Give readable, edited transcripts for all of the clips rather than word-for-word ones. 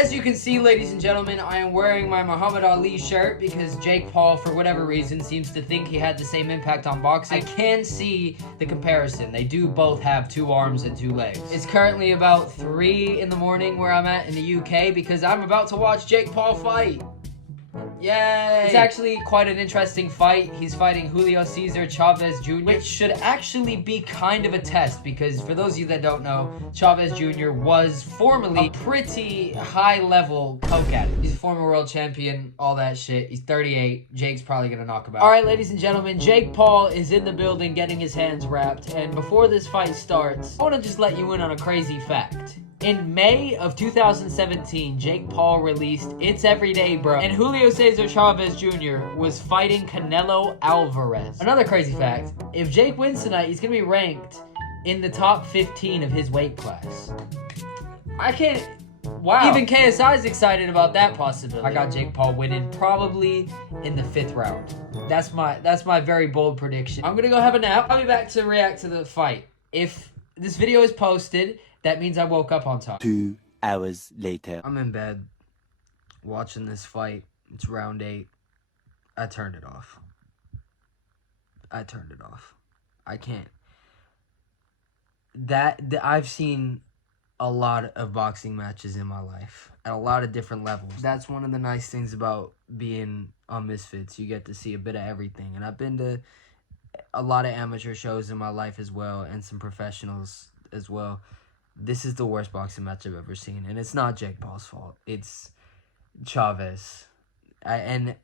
As you can see, ladies and gentlemen, I am wearing my Muhammad Ali shirt because Jake Paul, for whatever reason, seems to think he had the same impact on boxing. I can see the comparison. They do both have 2 arms and 2 legs. It's currently about 3 in the morning where I'm at in the UK because I'm about to watch Jake Paul fight. Yay! It's actually quite an interesting fight. He's fighting Julio Cesar Chavez Jr., which should actually be kind of a test because for those of you that don't know, Chavez Jr. was formerly a pretty high-level coke addict. He's a former world champion, all that shit. He's 38. Jake's probably gonna knock him out. All right, ladies and gentlemen, Jake Paul is in the building getting his hands wrapped, and before this fight starts, I want to just let you in on a crazy fact. In May of 2017, Jake Paul released It's Everyday Bro, and Julio Cesar Chavez Jr. was fighting Canelo Alvarez. Another crazy fact, if Jake wins tonight, he's going to be ranked in the top 15 of his weight class. I can't... Wow. Even KSI's excited about that possibility. I got Jake Paul winning probably in the 5th round. That's my very bold prediction. I'm going to go have a nap. I'll be back to react to the fight. If this video is posted... that means I woke up on time. 2 hours later. I'm in bed watching this fight. It's round 8. I turned it off. I can't. I've seen a lot of boxing matches in my life at a lot of different levels. That's one of the nice things about being on Misfits. You get to see a bit of everything. And I've been to a lot of amateur shows in my life as well and some professionals as well. This is the worst boxing match I've ever seen, and it's not Jake Paul's fault. It's Chavez, I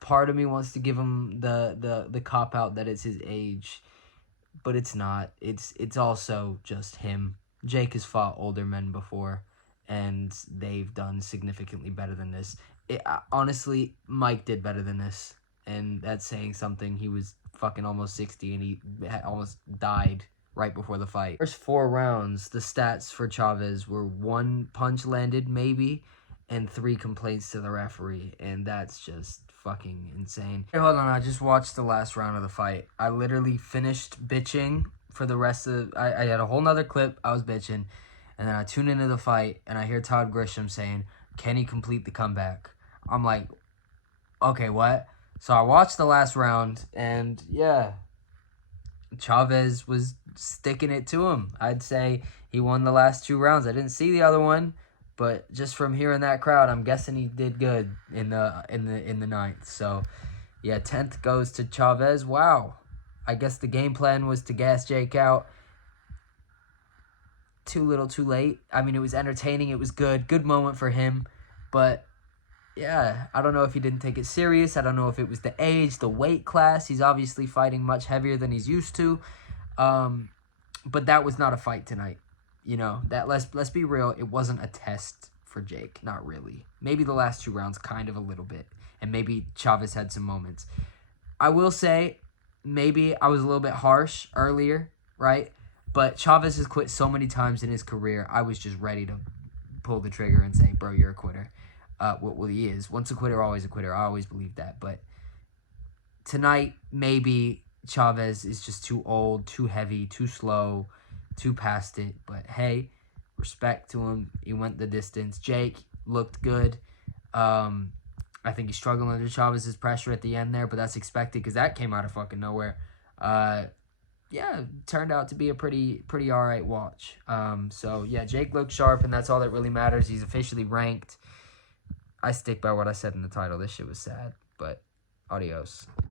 part of me wants to give him the cop out that it's his age, but it's not. It's also just him. Jake has fought older men before, and they've done significantly better than this. Honestly, Mike did better than this, and that's saying something. He was fucking almost 60, and he almost died right before the fight. First 4 rounds, the stats for Chavez were 1 punch landed, maybe, and 3 complaints to the referee, and that's just fucking insane. Hey, hold on, I just watched the last round of the fight. I literally finished bitching for the rest of... I had a whole nother clip, I was bitching, and then I tune into the fight, and I hear Todd Grisham saying, can he complete the comeback? I'm like, okay, what? So I watched the last round, and yeah, Chavez was sticking it to him. I'd say he won the last 2 rounds. I didn't see the other one, but just from hearing that crowd, I'm guessing he did good in the 9th. So yeah, 10th goes to Chavez. Wow. I guess the game plan was to gas Jake out. Too little, too late. I mean, it was entertaining. It was good. Good moment for him. But yeah, I don't know if he didn't take it serious. I don't know if it was the age, the weight class. He's obviously fighting much heavier than he's used to. But that was not a fight tonight. You know, that let's be real, it wasn't a test for Jake. Not really. Maybe the last 2 rounds kind of a little bit. And maybe Chavez had some moments. I will say, maybe I was a little bit harsh earlier, right? But Chavez has quit so many times in his career, I was just ready to pull the trigger and say, bro, you're a quitter. Well, he is. Once a quitter, always a quitter. I always believe that. But tonight, maybe Chavez is just too old, too heavy, too slow, too past it. But hey, respect to him. He went the distance. Jake looked good. I think he's struggling under Chavez's pressure at the end there, but that's expected because that came out of fucking nowhere. Yeah, turned out to be a pretty all right watch. So yeah, Jake looked sharp, and that's all that really matters. He's officially ranked. I stick by what I said in the title. This shit was sad, but adios.